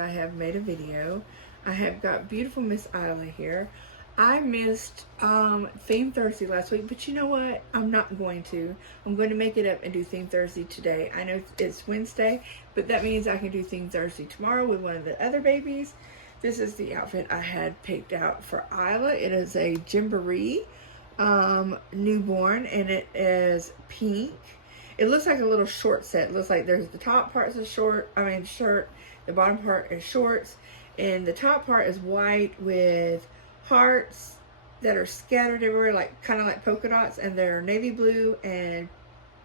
I have made a video. I have got beautiful Miss Isla here. I missed Theme Thursday last week, but you know what? I'm not going to. I'm going to make it up and do Theme Thursday today. I know it's Wednesday, but that means I can do Theme Thursday tomorrow with one of the other babies. This is the outfit I had picked out for Isla. It is a Gymboree newborn, and it is pink. It looks like a little short set. It looks like there's the top part's a shirt, the bottom part is shorts, and the top part is white with hearts that are scattered everywhere, like kind of like polka dots, and they're navy blue and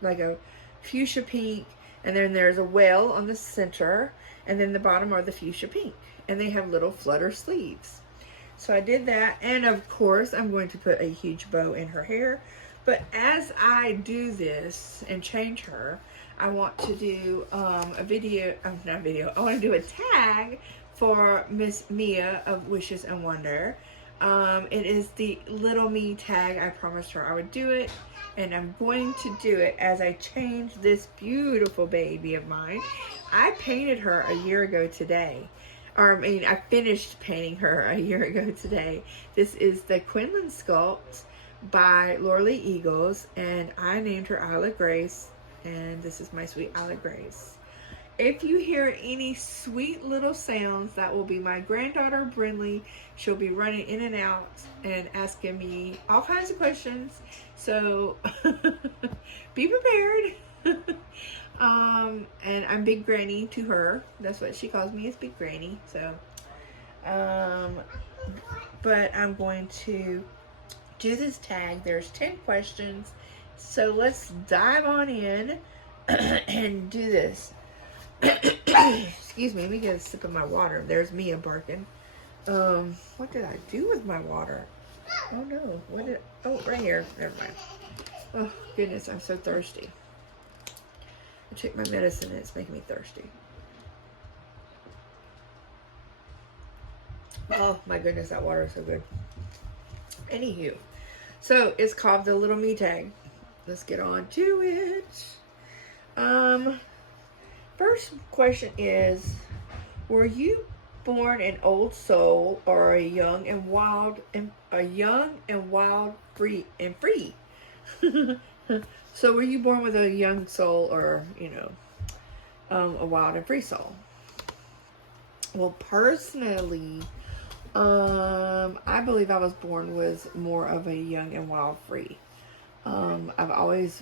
like a fuchsia pink, and then there's a whale on the center, and then the bottom are the fuchsia pink, and they have little flutter sleeves. So I did that, and of course I'm going to put a huge bow in her hair. But as I do this and change her, I want to do a video, not a video, I want to do a tag for Miss Mia of Wishes and Wonder. It is the Little Me tag. I promised her I would do it, and I'm going to do it as I change this beautiful baby of mine. I painted her a year ago today. I finished painting her a year ago today. This is the Quinlan Sculpt by Laura Lee Eagles, and I named her Isla Grace, and this is my sweet Isla Grace. If you hear any sweet little sounds, that will be my granddaughter Brinley. She'll be running in and out and asking me all kinds of questions, so be prepared. And I'm Big Granny to her. That's what she calls me, is Big Granny. So but I'm going to do this tag. There's 10 questions, so let's dive on in and do this. Excuse me, let me get a sip of my water. There's Mia barking. What did I do with my water? Oh no, oh, right here, never mind. Oh goodness, I'm so thirsty. I took my medicine and it's making me thirsty. Oh my goodness, that water is so good. Anywho, so it's called the Little Me tag. Let's get on to it. First question is, were you born an old soul or a young and wild free? So were you born with a young soul or, a wild and free soul? Well, personally, I believe I was born with more of a young and wild free. I've always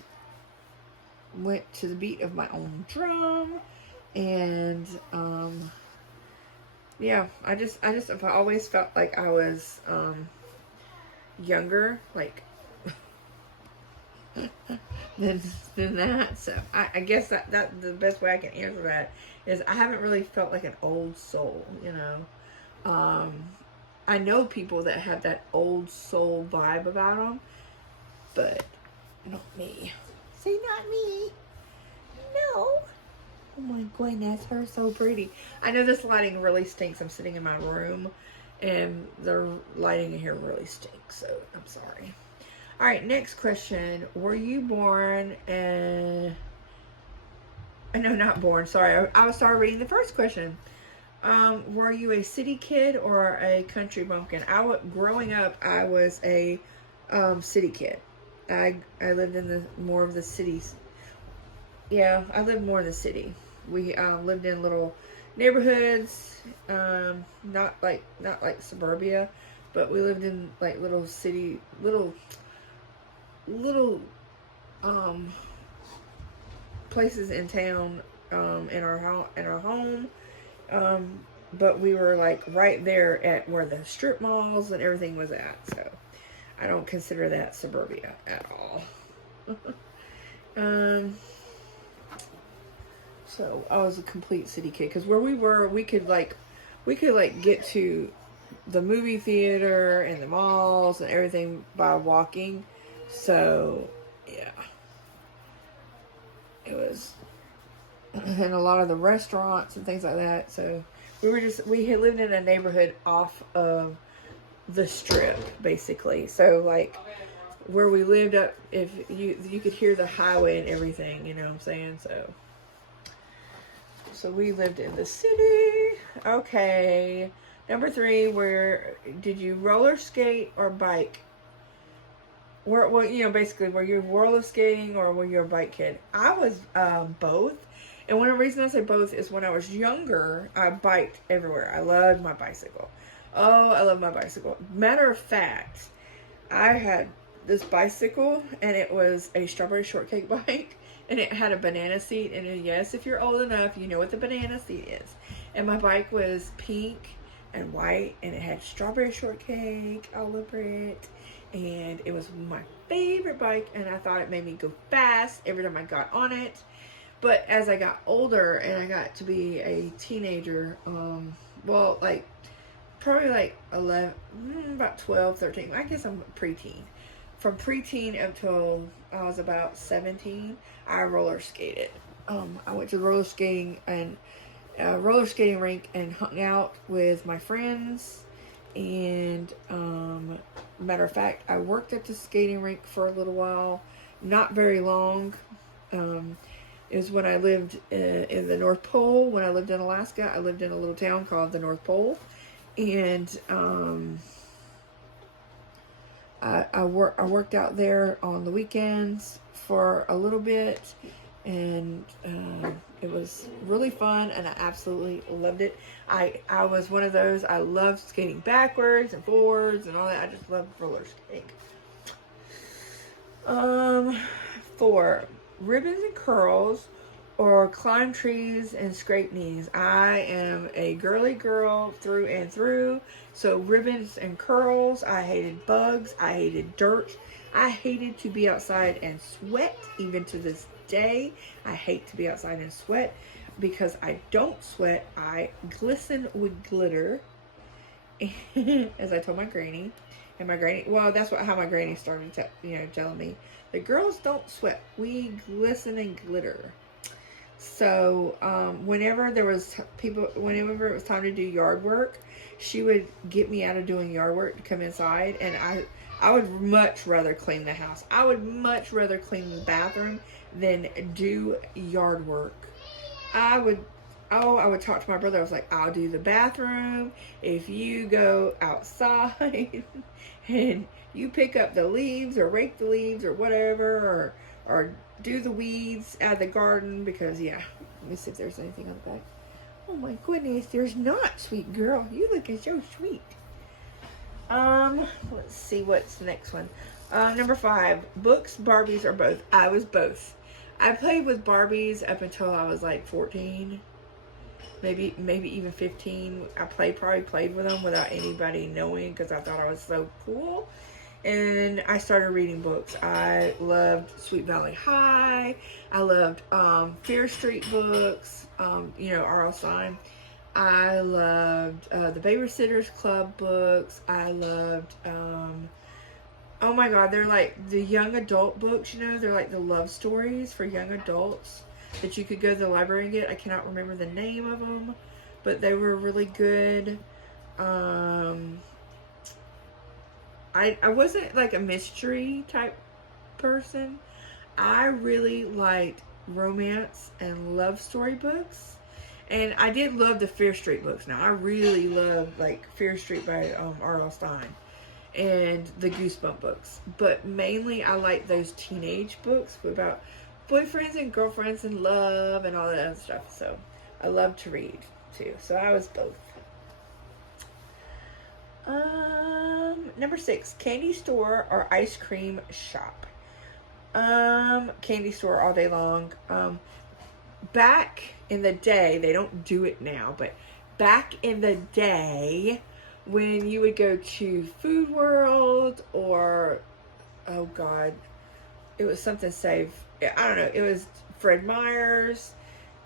went to the beat of my own drum, and yeah, I've always felt like I was younger, like than that. So I guess that the best way I can answer that is I haven't really felt like an old soul, I know people that have that old soul vibe about them, but not me. Say not me. No. Oh my goodness, her so pretty. I know this lighting really stinks. I'm sitting in my room and the lighting in here really stinks, so I'm sorry. All right, next question. Were you born no, not born. Sorry, I was started reading the first question. Were you a city kid or a country bumpkin? Growing up, I was a city kid. I lived in more of the cities. Yeah, I lived more in the city. We lived in little neighborhoods, not like suburbia, but we lived in like little places in town, in our home. But we were like right there at where the strip malls and everything was at, so I don't consider that suburbia at all. So I was a complete city kid, because where we were, we could get to the movie theater and the malls and everything by walking. So yeah, it was, and a lot of the restaurants and things like that. So we had lived in a neighborhood off of the strip, basically. So like where we lived up, if you could hear the highway and everything, you know what I'm saying? So we lived in the city. Okay. Number 3, where did you roller skate or bike? Well, basically, were you roller skating or were you a bike kid? I was both. And one of the reasons I say both is when I was younger, I biked everywhere. I loved my bicycle. Oh, I love my bicycle. Matter of fact, I had this bicycle, and it was a strawberry shortcake bike, and it had a banana seat. And yes, if you're old enough, you know what the banana seat is. And my bike was pink and white, and it had strawberry shortcake all over it. And it was my favorite bike, and I thought it made me go fast every time I got on it. But as I got older and I got to be a teenager, probably like 11, about 12, 13. I guess I'm preteen. From preteen up till I was about 17, I roller skated. I went to roller skating rink and hung out with my friends. And matter of fact, I worked at the skating rink for a little while, not very long. It was when I lived in the North Pole. When I lived in Alaska, I lived in a little town called the North Pole. And I worked out there on the weekends for a little bit, and it was really fun, and I absolutely loved it. I was one of those. I loved skating backwards and forwards and all that. I just loved roller skating. 4, ribbons and curls or climb trees and scrape knees. I am a girly girl through and through. So ribbons and curls. I hated bugs. I hated dirt. I hated to be outside and sweat. Even to this day, I hate to be outside and sweat because I don't sweat. I glisten with glitter. As I told my granny. And my granny, well, that's how my granny started telling me. The girls don't sweat. We glisten and glitter. So, whenever it was time to do yard work, she would get me out of doing yard work to come inside, and I would much rather clean the house. I would much rather clean the bathroom than do yard work. I would talk to my brother. I was like, I'll do the bathroom if you go outside and you pick up the leaves or rake the leaves or whatever, or do the weeds out of the garden, because let me see if there's anything on the back. Oh my goodness, there's not, sweet girl. You looking so sweet. Let's see what's the next one. Number 5, books, Barbies, or both. I was both. I played with Barbies up until I was like 14. Maybe even 15. I probably played with them without anybody knowing because I thought I was so cool. And I started reading books. I loved Sweet Valley High. I loved Fear Street books, R.L. Stine. I loved the Babysitter's Club books. I loved, oh my God, they're like the young adult books, they're like the love stories for young adults that you could go to the library and get. I cannot remember the name of them, but they were really good. I wasn't like a mystery type person. I really liked romance and love story books. And I did love the Fear Street books. Now, I really love like Fear Street by R.L. Stine and the Goosebump books. But mainly I like those teenage books about boyfriends and girlfriends and love and all that other stuff. So I love to read too. So I was both. Number 6, candy store or ice cream shop. Candy store all day long. Back in the day, they don't do it now, but back in the day when you would go to Food World or, oh God, it was something safe. I don't know. It was Fred Meyer's,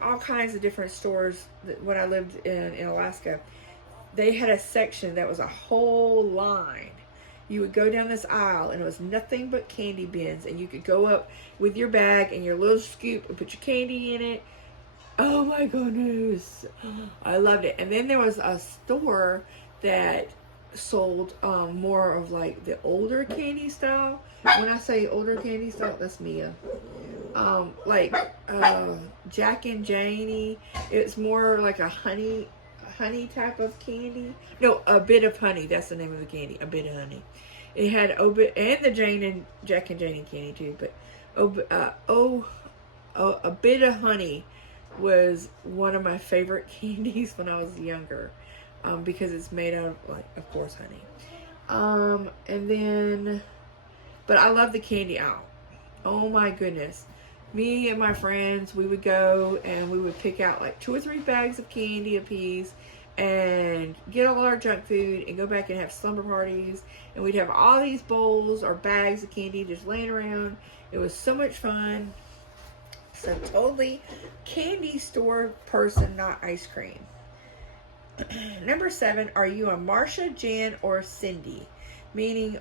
all kinds of different stores. When I lived in Alaska, they had a section that was a whole line. You would go down this aisle and it was nothing but candy bins, and you could go up with your bag and your little scoop and put your candy in it. Oh my goodness. I loved it. And then there was a store that sold more of like the older candy style. When I say older candy style, that's Mia. Like Jack and Janie. It's more like a honey honey type of candy. No, a bit of honey. That's the name of the candy. A bit of honey. It had and the Jane and Jack and Janie candy too. But a bit of honey was one of my favorite candies when I was younger, because it's made out of, like, of course, honey. And then, but I love the candy out. Oh my goodness. Me and my friends, we would go and we would pick out like 2 or 3 bags of candy apiece and get all our junk food and go back and have slumber parties. And we'd have all these bowls or bags of candy just laying around. It was so much fun. So totally candy store person, not ice cream. Number 7, are you a Marcia, Jan, or Cindy? Meaning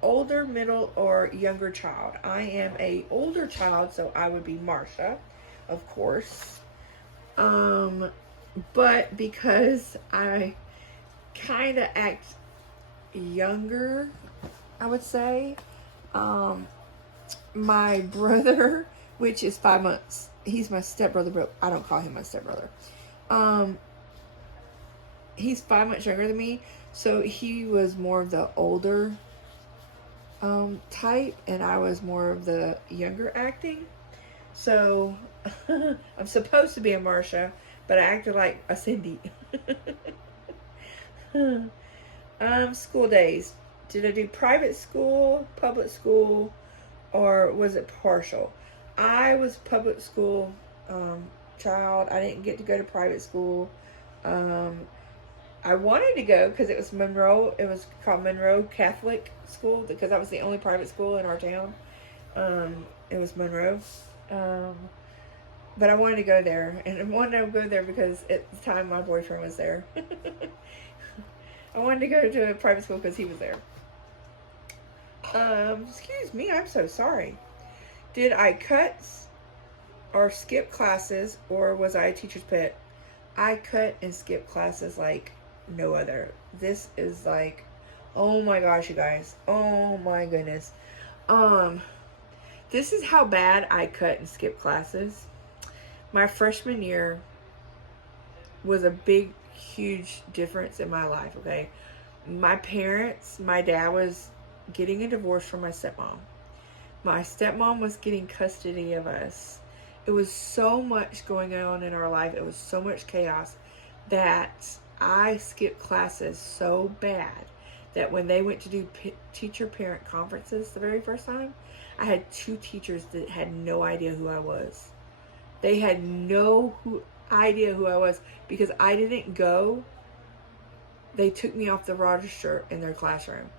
older, middle, or younger child. I am a older child, so I would be Marcia, of course. But because I kind of act younger, I would say, my brother, which is 5 months, he's my stepbrother, but I don't call him my stepbrother. He's 5 months younger than me, so he was more of the older type, and I was more of the younger acting. So I'm supposed to be a Marcia, but I acted like a Cindy. School days. Did I do private school, public school, or was it partial? I was public school child. I didn't get to go to private school. I wanted to go because it was Monroe. It was called Monroe Catholic School because that was the only private school in our town. It was Monroe. But I wanted to go there. And I wanted to go there because at the time my boyfriend was there. I wanted to go to a private school because he was there. Excuse me, I'm so sorry. Did I cut or skip classes, or was I a teacher's pet? I cut and skip classes like no other. This is like, oh my gosh, you guys. Oh my goodness. This is how bad I cut and skip classes. My freshman year was a big, huge difference in my life, okay? My dad was getting a divorce from my stepmom. My stepmom was getting custody of us. It was so much going on in our life. It was so much chaos that I skipped classes so bad that when they went to do teacher-parent conferences the very first time, I had 2 teachers that had no idea who I was. They had no idea who I was because I didn't go. They took me off the register in their classroom.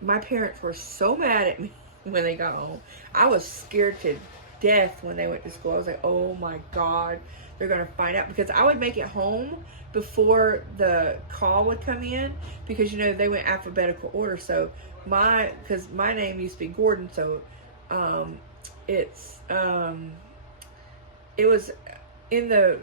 My parents were so mad at me when they got home. I was scared to death when they went to school. I was like, oh my God, they're going to find out. Because I would make it home before the call would come in. Because, you know, they went alphabetical order. So because my name used to be Gordon. So it was in the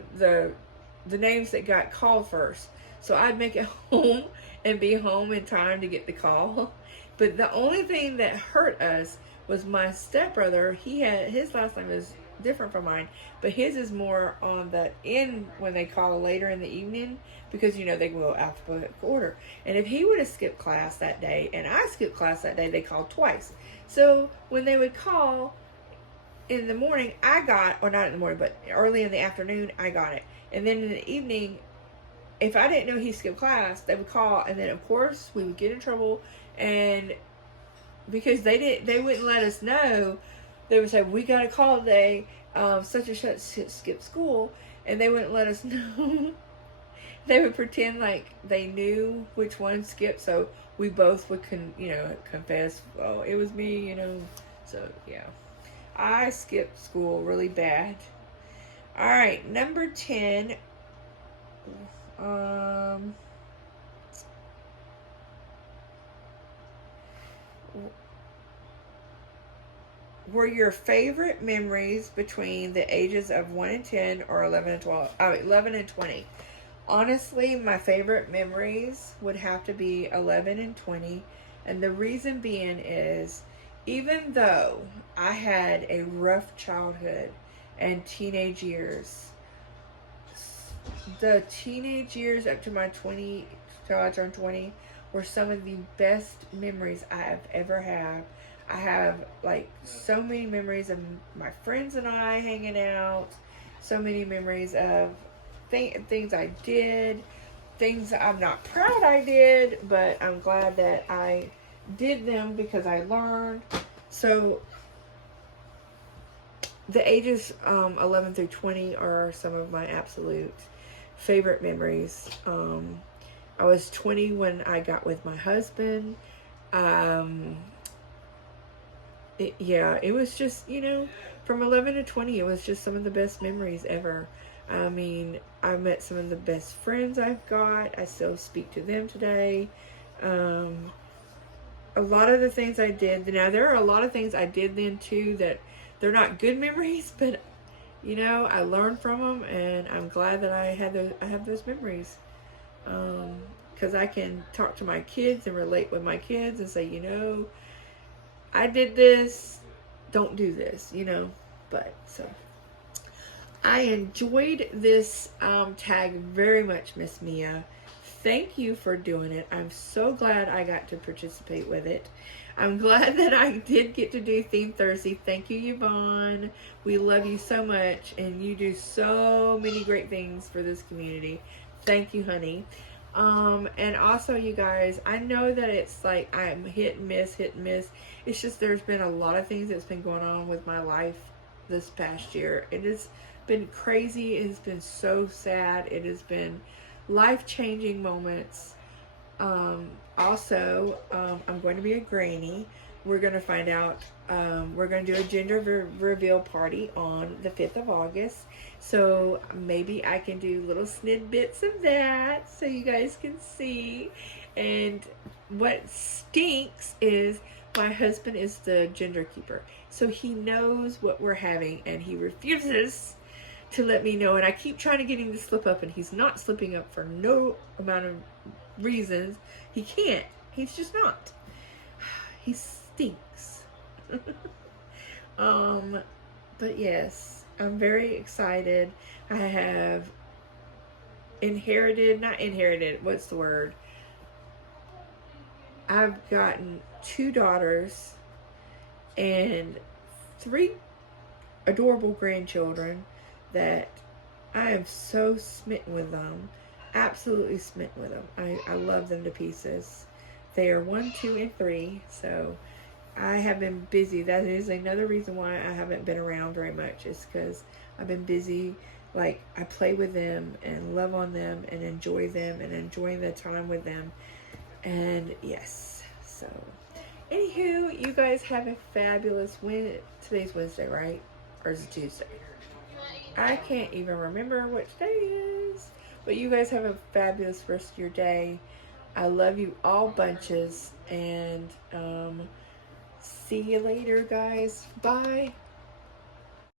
names that got called first. So I'd make it home and be home in time to get the call. But the only thing that hurt us was my stepbrother. His last name is different from mine, but his is more on the end when they call later in the evening, because, you know, they go alphabetical order. And if he would have skipped class that day and I skipped class that day, they called twice. So when they would call in the morning, or not in the morning, but early in the afternoon, I got it. And then in the evening, if I didn't know he skipped class, they would call, and then of course we would get in trouble. And because they wouldn't let us know, they would say, we got a call today, such and such skipped school, and they wouldn't let us know. They would pretend like they knew which one skipped, so we both would confess, oh, it was me, So yeah, I skipped school really bad. All right, number 10. Were your favorite memories between the ages of 1 and 10 or 11 and 12? 11 and 20. Honestly, my favorite memories would have to be 11 and 20. And the reason being is, even though I had a rough childhood and teenage years, the teenage years up to my 20, till I turned 20, were some of the best memories I have ever had. I have like so many memories of my friends and I hanging out, so many memories of things I did, things that I'm not proud I did, but I'm glad that I did them because I learned. So the ages 11 through 20 are some of my absolute favorite memories. I was 20 when I got with my husband. It was just, from 11 to 20, it was just some of the best memories ever. I mean, I met some of the best friends I've got. I still speak to them today. A lot of the things I did, now there are a lot of things I did then too that they're not good memories, but I learned from them, and I'm glad that I have those memories. Because I can talk to my kids and relate with my kids and say, I did this, don't do this, But so I enjoyed this tag very much, Miss Mia. Thank you for doing it. I'm so glad I got to participate with it. I'm glad that I did get to do Theme Thursday. Thank you, Yvonne. We love you so much, and you do so many great things for this community. Thank you, honey. And also, you guys, I know that it's like I'm hit and miss. It's just there's been a lot of things that's been going on with my life this past year. It has been crazy. It has been so sad. It has been life-changing moments. Also, I'm going to be a granny. We're going to find out, we're going to do a gender reveal party on the 5th of August. So maybe I can do little snippets of that so you guys can see. And what stinks is my husband is the gender keeper. So he knows what we're having, and he refuses to let me know. And I keep trying to get him to slip up, and he's not slipping up for no amount of reasons. He can't. He's just not. He stinks. But yes, I'm very excited. I have what's the word? I've gotten 2 daughters and 3 adorable grandchildren that I am so smitten with them. Absolutely smitten with them. I love them to pieces. They are 1, 2, and 3. So I have been busy. That is another reason why I haven't been around very much, is because I've been busy. Like, I play with them and love on them and enjoy them and enjoying the time with them. And yes, so anywho, you guys have a fabulous today's Wednesday, right? Or is it Tuesday? I can't even remember what today is. But you guys have a fabulous rest of your day. I love you all bunches. And see you later, guys. Bye.